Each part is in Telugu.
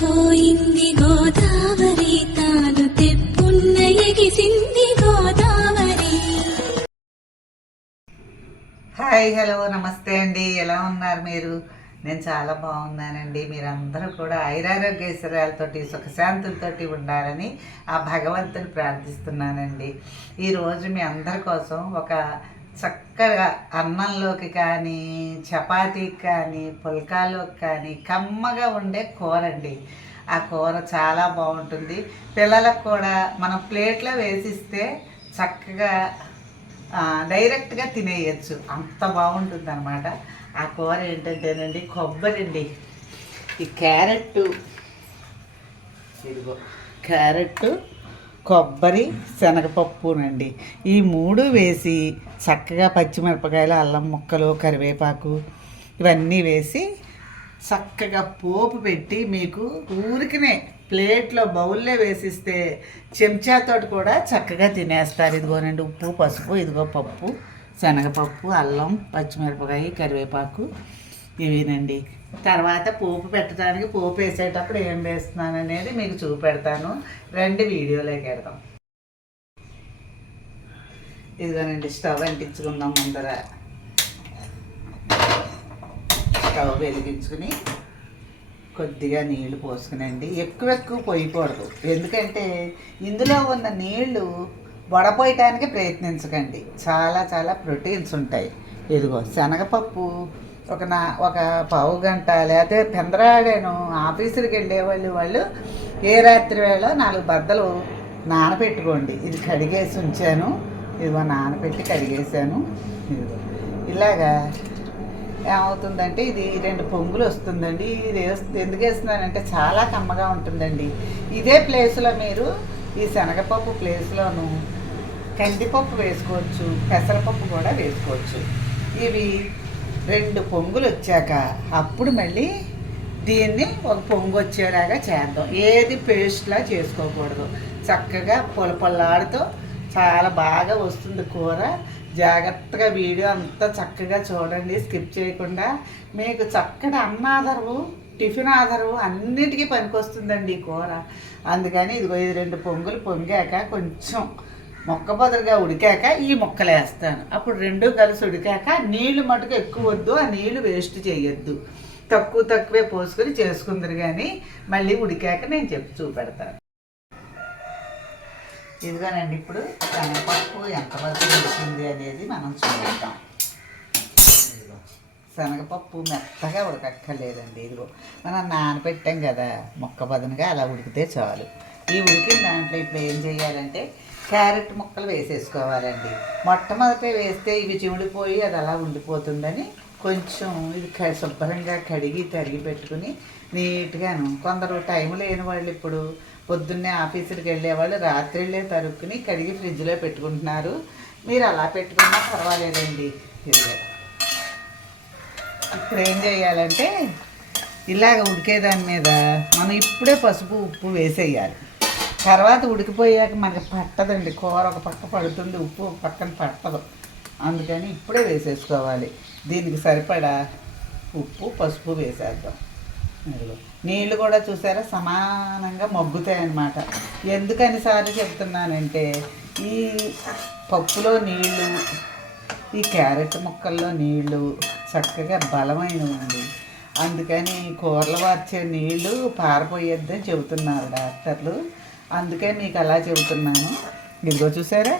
పోయింది గోదావరి తాను తెప్పున్న ఎగిసింది గోదావరి. హాయ్, హలో, నమస్తే అండి. ఎలా ఉన్నారు మీరు? నేను చాలా బాగున్నానండి. మీరందరూ కూడా ఐరారోగ్యశ్వర్యాలతోటి సుఖశాంతులతోటి ఉండాలని ఆ భగవంతుని ప్రార్థిస్తున్నానండి. ఈరోజు మీ అందరి కోసం ఒక చక్కగా అన్నంలోకి కానీ, చపాతీకి కానీ, పుల్కాలోకి కానీ కమ్మగా ఉండే కూర అండి. ఆ కూర చాలా బాగుంటుంది. పిల్లలకు కూడా మనం ప్లేట్లో వేసిస్తే చక్కగా డైరెక్ట్గా తినేయచ్చు, అంత బాగుంటుంది అన్నమాట. ఆ కూర ఏంటంటేనండి, కొబ్బరి అండి. ఈ క్యారెట్, కొబ్బరి, శనగపప్పునండి. ఈ మూడు వేసి చక్కగా పచ్చిమిరపకాయలు, అల్లం ముక్కలు, కరివేపాకు ఇవన్నీ వేసి చక్కగా పోపు పెట్టి మీకు ఊరికినే ప్లేట్లో బౌల్లో వేసిస్తే చెంచాతోటి కూడా చక్కగా తినేస్తారు. ఇదిగోనండి ఉప్పు, పసుపు, ఇదిగో పప్పు, శనగపప్పు, అల్లం, పచ్చిమిరపకాయ, కరివేపాకు ఇవినండి. తర్వాత పోపు పెట్టడానికి పోపు వేసేటప్పుడు ఏం వేస్తున్నాను అనేది మీకు చూపెడతాను. రెండు వీడియోలోకి వెళ్దాం. ఇదిగోనండి స్టవ్ అంటించుకుందాం. ముందర స్టవ్ వెలిగించుకుని కొద్దిగా నీళ్లు పోసుకునండి. ఎక్కువ పోయకూడదు, ఎందుకంటే ఇందులో ఉన్న నీళ్లు వడపోయటానికి ప్రయత్నించకండి. చాలా చాలా ప్రోటీన్స్ ఉంటాయి. ఇదిగో శనగపప్పు ఒక పావు గంట, లేకపోతే పెందరాడేను ఆఫీసులకు వెళ్ళేవాళ్ళు ఏ రాత్రి వేళ 4 బద్దలు నానబెట్టుకోండి. ఇది కడిగేసి ఉంచాను. ఇదిగో నానబెట్టి కడిగేసాను. ఇదిగో ఇలాగా ఏమవుతుందంటే ఇది 2 పొంగులు వస్తుందండి. ఇది ఎందుకు వేస్తున్నానంటే చాలా కమ్మగా ఉంటుందండి. ఇదే ప్లేస్లో మీరు ఈ శనగపప్పు ప్లేస్లోను కందిపప్పు వేసుకోవచ్చు, పెసరపప్పు కూడా వేసుకోవచ్చు. ఇవి 2 పొంగులు వచ్చాక అప్పుడు మళ్ళీ దీన్ని ఒక పొంగు వచ్చేలాగా చేద్దాం. ఏది పేస్ట్లా చేసుకోకూడదు. చక్కగా పొలపొల్లాడుతూ చాలా బాగా వస్తుంది కూర. జాగ్రత్తగా వీడియో అంతా చక్కగా చూడండి, స్కిప్ చేయకుండా. మీకు చక్కటి అన్నాదరు, టిఫిన్ ఆధారు అన్నిటికీ పనికొస్తుందండి ఈ కూర. అందుకని ఇదిగో ఇది 2 పొంగులు పొంగాక కొంచెం మొక్క బదులుగా ఉడికాక ఈ ముక్కలు వేస్తాను. అప్పుడు 2 కలిసి ఉడికాక నీళ్లు మటుకు ఎక్కువ వద్దు, ఆ నీళ్లు వేస్ట్ చేయొద్దు. తక్కువే పోసుకొని చేసుకుందరు. కానీ మళ్ళీ ఉడికాక నేను చూపెడతాను. ఇదిగోనండి ఇప్పుడు శనగపప్పు ఎంతవరకు ఉడికింది అనేది మనం చూద్దాం. శనగపప్పు మెత్తగా ఉడకక్కర్లేదండి. ఇదిగో మనం నానబెట్టాం కదా, మొక్క బదునుగా అలా ఉడికితే చాలు. ఈ ఉడికిన దాంట్లో ఇప్పుడు ఏం చేయాలంటే క్యారెట్ ముక్కలు వేసేసుకోవాలండి. మొట్టమొదట వేస్తే ఇవి చిమిడిపోయి అది అలా ఉండిపోతుందని కొంచెం ఇది శుభ్రంగా కడిగి తరిగి పెట్టుకుని నీట్గాను. కొందరు టైం లేని వాళ్ళు ఇప్పుడు పొద్దున్నే ఆఫీసులకు వెళ్ళేవాళ్ళు రాత్రిళ్ళే తరుక్కుని కడిగి ఫ్రిడ్జ్లో పెట్టుకుంటున్నారు. మీరు అలా పెట్టుకున్నా పర్వాలేదండి. ఇదిగో ఇప్పుడు ఏం చేయాలంటే ఇలాగ ఉడికేదాని మీద మనం ఇప్పుడే పసుపు, ఉప్పు వేసేయాలి. తర్వాత ఉడికిపోయాక మనకి పట్టదండి. కూర ఒక పక్క పడుతుంది, ఉప్పు ఒక పక్కన పట్టదు. అందుకని ఇప్పుడే వేసేసుకోవాలి. దీనికి సరిపడా ఉప్పు, పసుపు వేసేద్దాం. నీళ్ళు కూడా చూసారా సమానంగా మగ్గుతాయి అన్నమాట. ఎందుకని సారి చెప్తున్నానంటే ఈ పప్పులో నీళ్ళు, ఈ క్యారెట్ ముక్కల్లో నీళ్ళు చక్కగా బలమైనవండి. అందుకని కూరలు వార్చే నీళ్ళు పారిపోయొద్దని చెబుతున్నారు డాక్టర్లు. అందుకే మీకు అలా చెబుతున్నాను. ఇదిగో చూసారా,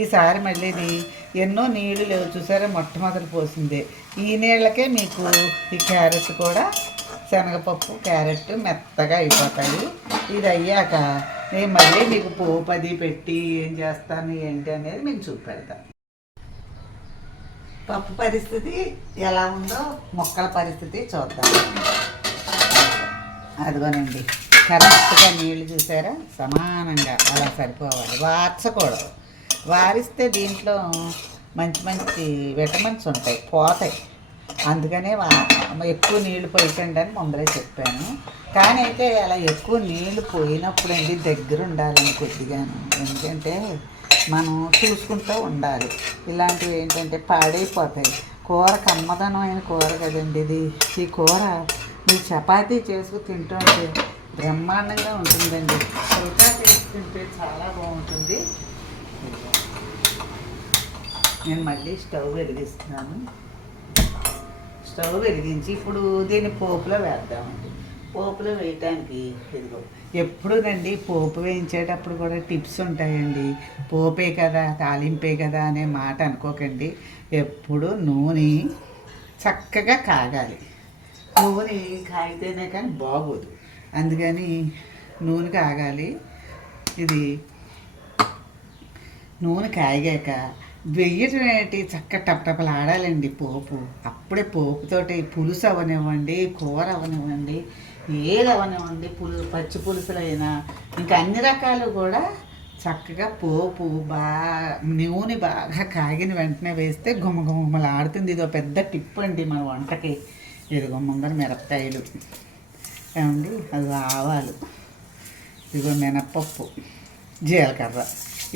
ఈసారి మళ్ళీది ఎన్నో నీళ్ళు లేవు చూసారా, మొట్టమొదటి పోసిందే. ఈ నీళ్ళకే మీకు ఈ క్యారెట్ కూడా, శనగపప్పు, క్యారెట్ మెత్తగా అయిపోతాయి. ఇది అయ్యాక నేను మళ్ళీ మీకు పోపది పెట్టి ఏం చేస్తాను ఏంటి అనేది మీకు చూపెడతాను. పప్పు పరిస్థితి ఎలా ఉందో మొక్కల పరిస్థితి చూద్దాం. అదిగోనండి కరెక్ట్గా నీళ్ళు చూసారా, సమానంగా అలా సరిపోవాలి. వార్చకూడదు. వారిస్తే దీంట్లో మంచి విటమిన్స్ ఉంటాయి, పోతాయి. అందుకనే ఎక్కువ నీళ్లు పోయకండి అని ముందరే చెప్పాను. కానీ అయితే అలా ఎక్కువ నీళ్లు పోయినప్పుడు అండి దగ్గర ఉండాలని కొద్దిగాను. ఎందుకంటే మనం చూసుకుంటూ ఉండాలి. ఇలాంటివి ఏంటంటే పాడైపోతాయి. కూర కమ్మదనమైన కూర కదండి ఇది. ఈ కూర మీరు చపాతీ చేసుకు తింటుంటే బ్రహ్మాండంగా ఉంటుందండి. పుల్కా చేసుకుంటే చాలా బాగుంటుంది. నేను మళ్ళీ స్టవ్ వెలిగిస్తున్నాను. స్టవ్ వెలిగించి ఇప్పుడు దీన్ని పోపులో వేద్దామండి. పోపులో వేయటానికి ఇదిగో ఎప్పుడునండి పోపు వేయించేటప్పుడు కూడా టిప్స్ ఉంటాయండి. పోపే కదా తాలింపే కదా అనే మాట అనుకోకండి. ఎప్పుడు నూనె చక్కగా కాగాలి. నూనె కాగితేనే కానీ బాగోదు. అందుకని నూనె కాగాలి. ఇది నూనె కాగాక వెయ్యటం ఏంటి చక్క టపటపలు ఆడాలండి పోపు. అప్పుడే పోపుతోటి పులుసు అవనివ్వండి, కూర అవనివ్వండి, ఏది అవనివ్వండి, పచ్చి పులుసులైనా ఇంకా అన్ని రకాలు కూడా చక్కగా పోపు నూనె బాగా కాగిన వెంటనే వేస్తే గుమ్మగుమ్మలు ఆడుతుంది. ఇదో పెద్ద టిప్ అండి మన వంటకి. ఇదిగో ముందర మిరపకాయలు ఏమండి, అది ఆవాలు, ఇదిగో మినప్పప్పు, జీలకర్ర,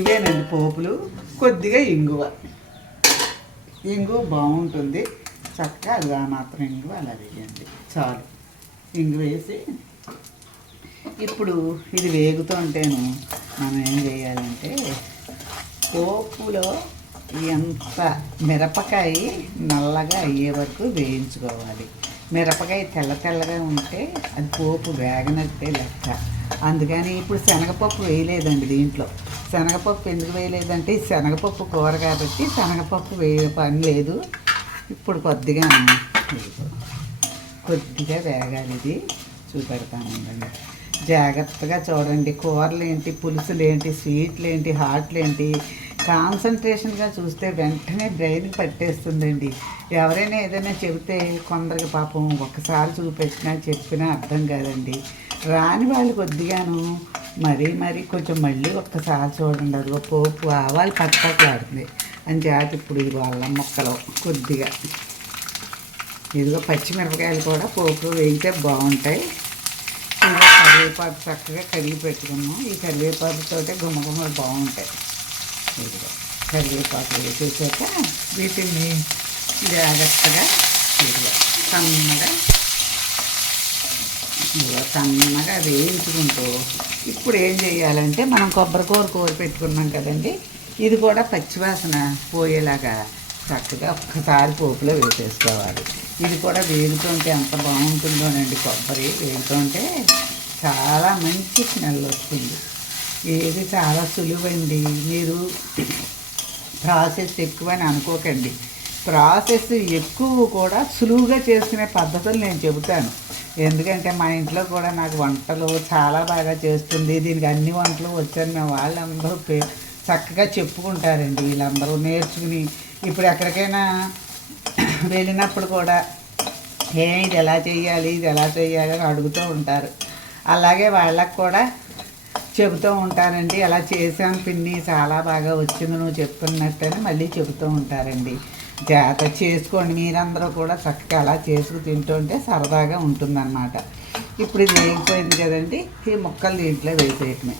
ఇవేనండి పోపులు. కొద్దిగా ఇంగువ బాగుంటుంది. చక్కగా అది ఆ మాత్రం ఇంగువ అలా వేయండి చాలు. ఇంగువ వేసి ఇప్పుడు ఇది వేగుతుంటేను మనం ఏం చేయాలంటే పోపులో ఎంత మిరపకాయ నల్లగా అయ్యే వరకు వేయించుకోవాలి. మిరపకాయ తెల్లగా ఉంటే అది పోపు వేగనట్టే లెక్క. అందుకని ఇప్పుడు శనగపప్పు వేయలేదండి దీంట్లో. శనగపప్పు ఎందుకు వేయలేదంటే శనగపప్పు కూర కాబట్టి శనగపప్పు వేయ పని లేదు. ఇప్పుడు కొద్దిగా వేగాలి. ఇది చూపెడతానండి. జాగ్రత్తగా చూడండి. కూరలు ఏంటి, పులుసులు ఏంటి, స్వీట్లు ఏంటి, హాట్లు ఏంటి, కాన్సన్ట్రేషన్గా చూస్తే వెంటనే బ్రెయిన్కి పట్టేస్తుందండి. ఎవరైనా ఏదైనా చెబితే కొందరికి పాపం ఒక్కసారి చెప్పినా అర్థం కాదండి. రాని వాళ్ళు కొద్దిగాను మరీ కొంచెం మళ్ళీ ఒక్కసారి చూడండి. అదిగో పోపు ఆవాలు పట్టపట్లాడుతుంది అని చేత ఇప్పుడు ఇది అల్లం ముక్కలు కొద్దిగా, ఇదిగో పచ్చిమిరపకాయలు కూడా పోపు వేయితే బాగుంటాయి. ఇదిగో కరివేపాకు చక్కగా కడిగి పెట్టుకున్నాం. ఈ కరివేపాకుతోటే గుమ్మగుమ్మలు బాగుంటాయి. ఇదిగో కరివేపాకు వేసేసాక వీటిని జాగ్రత్తగా ఇదిగో సన్నగా వేయించుకుంటూ ఇప్పుడు ఏం చేయాలంటే మనం కూర పెట్టుకున్నాం కదండి, ఇది కూడా పచ్చివాసన పోయేలాగా చక్కగా ఒక్కసారి పోపులో వేసేసుకోవాలి. ఇది కూడా వేగుతుంటే ఎంత బాగుంటుందోనండి. కొబ్బరి వేగుతుంటే చాలా మంచి స్మెల్ వస్తుంది. ఇది చాలా సులువండి. మీరు ప్రాసెస్ ఎక్కువ అని అనుకోకండి. ప్రాసెస్ ఎక్కువ కూడా సులువుగా చేసుకునే పద్ధతులు నేను చెబుతాను. ఎందుకంటే మా ఇంట్లో కూడా నాకు వంటలు చాలా బాగా చేస్తుంది, దీనికి అన్ని వంటలు వచ్చాను మేము వాళ్ళందరూ చక్కగా చెప్పుకుంటారండి. వీళ్ళందరూ నేర్చుకుని ఇప్పుడు ఎక్కడికైనా వెళ్ళినప్పుడు కూడా ఇది ఎలా చేయాలి అని అడుగుతూ ఉంటారు. అలాగే వాళ్ళకు కూడా చెబుతూ ఉంటానండి. అలా చేసాను పిన్ని, చాలా బాగా వచ్చింది నువ్వు చెప్తున్నట్టని మళ్ళీ చెబుతూ ఉంటారండి. జాగ్రత్త చేసుకోండి. మీరందరూ కూడా చక్కగా అలా చేసుకు తింటుంటే సరదాగా ఉంటుందన్నమాట. ఇప్పుడు ఇది వేగిపోయింది కదండి, ఈ ముక్కలు దీంట్లో వేసేయటమే.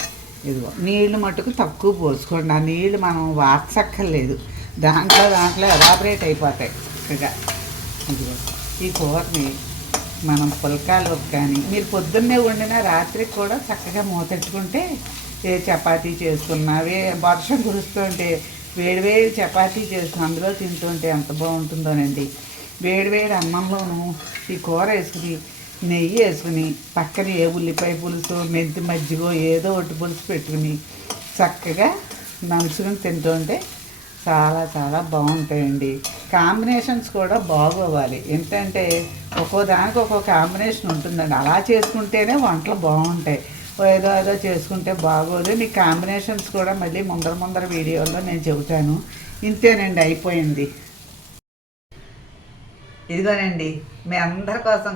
ఇదిగో నీళ్ళు మట్టుకు తక్కువ పోసుకోండి. ఆ నీళ్ళు మనం వార్చక్కర్లేదు, దాంట్లో ఎవాపరేట్ అయిపోతాయి చక్కగా. ఇదిగో ఈ కూరని మనం పుల్కాలోకి కానీ మీరు పొద్దున్నే వండినా రాత్రికి కూడా చక్కగా మూతెట్టుకుంటే ఏ చపాతీ చేసుకున్నా వర్షం కురుస్తుంటే వేడివేడి చపాతీ చేసుకుని అందులో తింటుంటే ఎంత బాగుంటుందోనండి. వేడివేడి అన్నంలోనూ ఈ కూర వేసుకుని నెయ్యి వేసుకుని పక్కన ఏ ఉల్లిపాయ పులుసు, మెంతి మజ్జిగో ఏదో ఒకటి పులుసు పెట్టుకుని చక్కగా నంచుకుని తింటుంటే చాలా చాలా బాగుంటాయండి. కాంబినేషన్స్ కూడా బాగోవాలి. ఏంటంటే ఒక్కో దానికి ఒక్కో కాంబినేషన్ ఉంటుందండి. అలా చేసుకుంటేనే వంటలు బాగుంటాయి. ఏదో చేసుకుంటే బాగోదు. మీ కాంబినేషన్స్ కూడా మళ్ళీ ముందర వీడియోలో నేను చెబుతాను. ఇంతేనండి, అయిపోయింది. ఇదిగోనండి మీ అందరి కోసం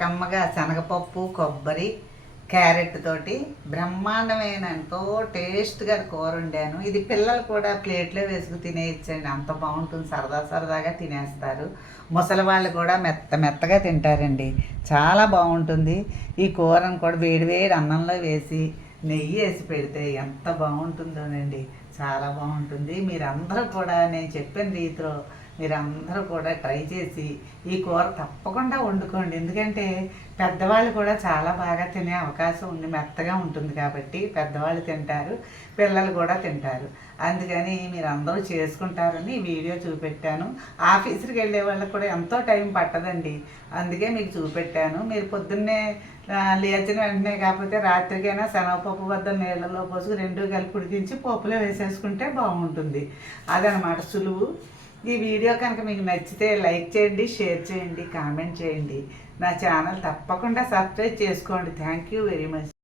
కమ్మగా శనగపప్పు, కొబ్బరి, క్యారెట్ తోటి బ్రహ్మాండమైన ఎంతో టేస్ట్గా కూర వండాను. ఇది పిల్లలు కూడా ప్లేట్లో వేసుకు తినేయచ్చండి. అంత బాగుంటుంది. సరదాగా తినేస్తారు. ముసలి వాళ్ళు కూడా మెత్తగా తింటారండి. చాలా బాగుంటుంది. ఈ కూరను కూడా వేడివేడి అన్నంలో వేసి నెయ్యి వేసి పెడితే ఎంత బాగుంటుందోనండి. చాలా బాగుంటుంది. మీరందరూ కూడా నేను చెప్పిన రీతిలో మీరు అందరూ కూడా ట్రై చేసి ఈ కూర తప్పకుండా వండుకోండి. ఎందుకంటే పెద్దవాళ్ళు కూడా చాలా బాగా తినే అవకాశం ఉంది, మెత్తగా ఉంటుంది కాబట్టి పెద్దవాళ్ళు తింటారు, పిల్లలు కూడా తింటారు. అందుకని మీరు అందరూ చేసుకుంటారని ఈ వీడియో చూపెట్టాను. ఆఫీస్కి వెళ్ళే వాళ్ళకి కూడా ఎంతో టైం పట్టదండి, అందుకే మీకు చూపెట్టాను. మీరు పొద్దున్నే లేచిన వెంటనే కాకపోతే రాత్రికైనా శనగపప్పు వద్ద నీళ్ళలో పోసుకు రెండు కలిపి ఉడికించి పప్పులో వేసేసుకుంటే బాగుంటుంది. అదనమాట సులువు. ఈ వీడియో కనుక మీకు నచ్చితే లైక్ చేయండి, షేర్ చేయండి, కామెంట్ చేయండి. నా ఛానల్ తప్పకుండా సబ్స్క్రైబ్ చేసుకోండి. Thank you very much.